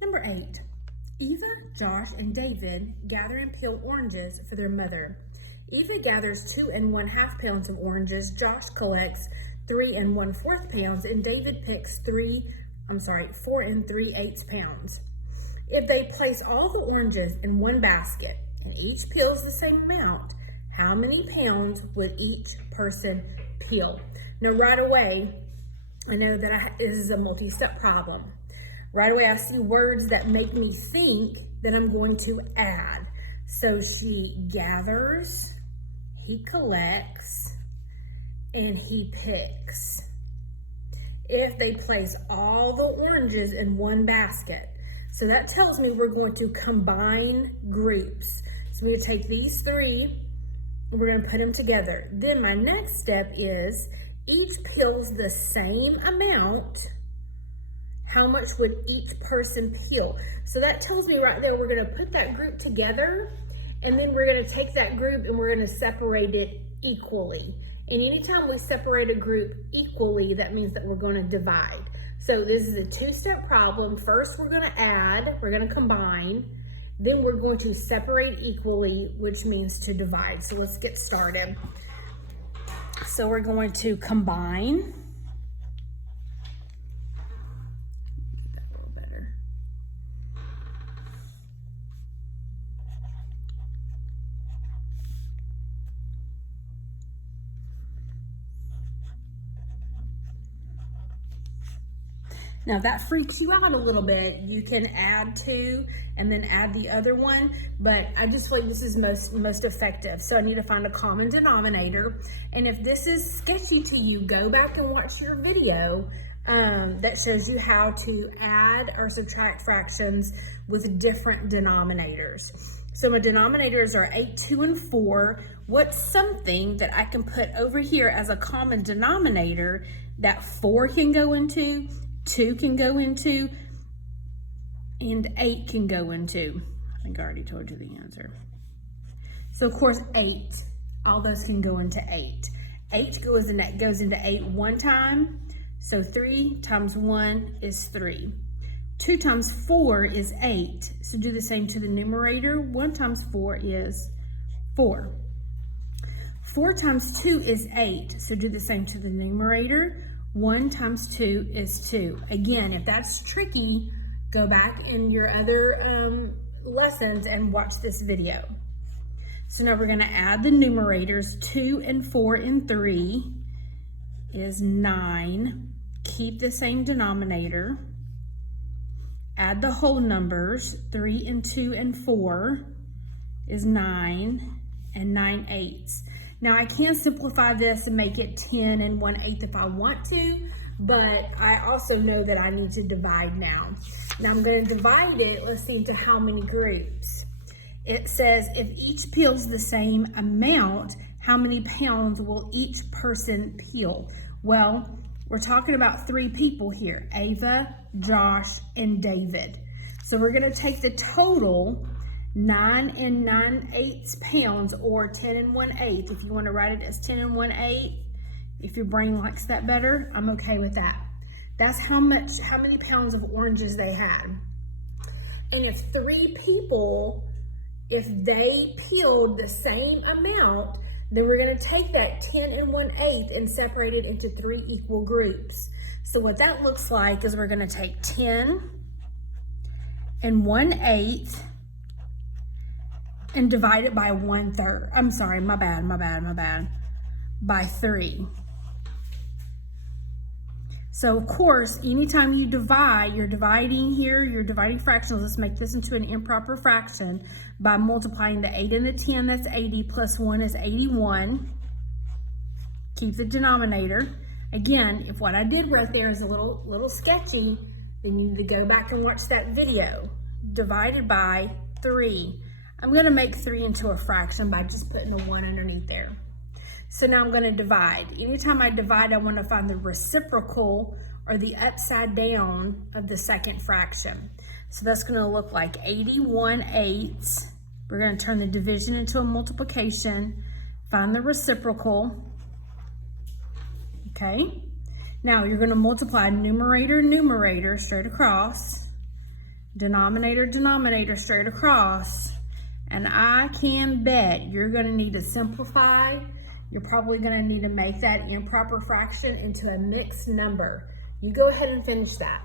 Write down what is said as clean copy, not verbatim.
Number 8. Eva, Josh, and David gather and peel oranges for their mother. Eva gathers 2 1/2 pounds of oranges, Josh collects 3 1/4 pounds, and David picks 4 3/8 pounds. If they place all the oranges in one basket and each peels the same amount, how many pounds would each person peel? Now right away, I know that this is a multi-step problem. Right away I see words that make me think that I'm going to add. So she gathers, he collects, and he picks. If they place all the oranges in one basket, so that tells me we're going to combine groups. So we're going to take these 3, and we're going to put them together. Then my next step is each peels the same amount. How much would each person peel? So that tells me right there we're going to put that group together, and then we're going to take that group and we're going to separate it equally. And anytime we separate a group equally, that means that we're going to divide. So this is a 2-step problem. First, we're going to add, we're going to combine, then we're going to separate equally, which means to divide. So let's get started. So we're going to combine. Now if that freaks you out a little bit, you can add 2 and then add the other one, but I just feel like this is most effective. So I need to find a common denominator. And if this is sketchy to you, go back and watch your video that shows you how to add or subtract fractions with different denominators. So my denominators are 8, 2, and 4. What's something that I can put over here as a common denominator that 4 can go into, 2 can go into, and 8 can go into? I think I already told you the answer. So of course 8, all those can go into 8. 8 goes into 8 one time, so 3 times 1 is 3. 2 times 4 is 8, so do the same to the numerator. 1 times 4 is 4. 4 times 2 is 8, so do the same to the numerator. 1 times 2 is 2. Again, if that's tricky, go back in your other lessons and watch this video. So now we're going to add the numerators. 2 and 4 and 3 is 9. Keep the same denominator. Add the whole numbers. 3 and 2 and 4 is 9 and 9/8. Now I can simplify this and make it 10 and 1/8 if I want to, but I also know that I need to divide now. Now I'm going to divide it, let's see, into how many groups. It says if each peels the same amount, how many pounds will each person peel? Well, we're talking about 3 people here, Ava, Josh, and David. So we're going to take the total 9 9/8 pounds, or 10 1/8. If you want to write it as 10 1/8, if your brain likes that better, I'm okay with that. That's how many pounds of oranges they had. And if 3 people, if they peeled the same amount, then we're going to take that 10 1/8 and separate it into 3 equal groups. So what that looks like is we're going to take 10 1/8 and divide it by 1/3. I'm sorry, my bad. By 3. So of course, anytime you divide, you're dividing here, you're dividing fractions. Let's make this into an improper fraction by multiplying the 8 and the 10, that's 80, plus 1 is 81. Keep the denominator. Again, if what I did right there is a little sketchy, then you need to go back and watch that video. Divided by 3. I'm going to make 3 into a fraction by just putting the 1 underneath there. So now I'm going to divide. Anytime I divide, I want to find the reciprocal or the upside down of the second fraction. So that's going to look like 81/8. We're going to turn the division into a multiplication, find the reciprocal. Okay. Now you're going to multiply numerator straight across. denominator, denominator straight across. And I can bet you're gonna need to simplify. You're probably gonna need to make that improper fraction into a mixed number. You go ahead and finish that.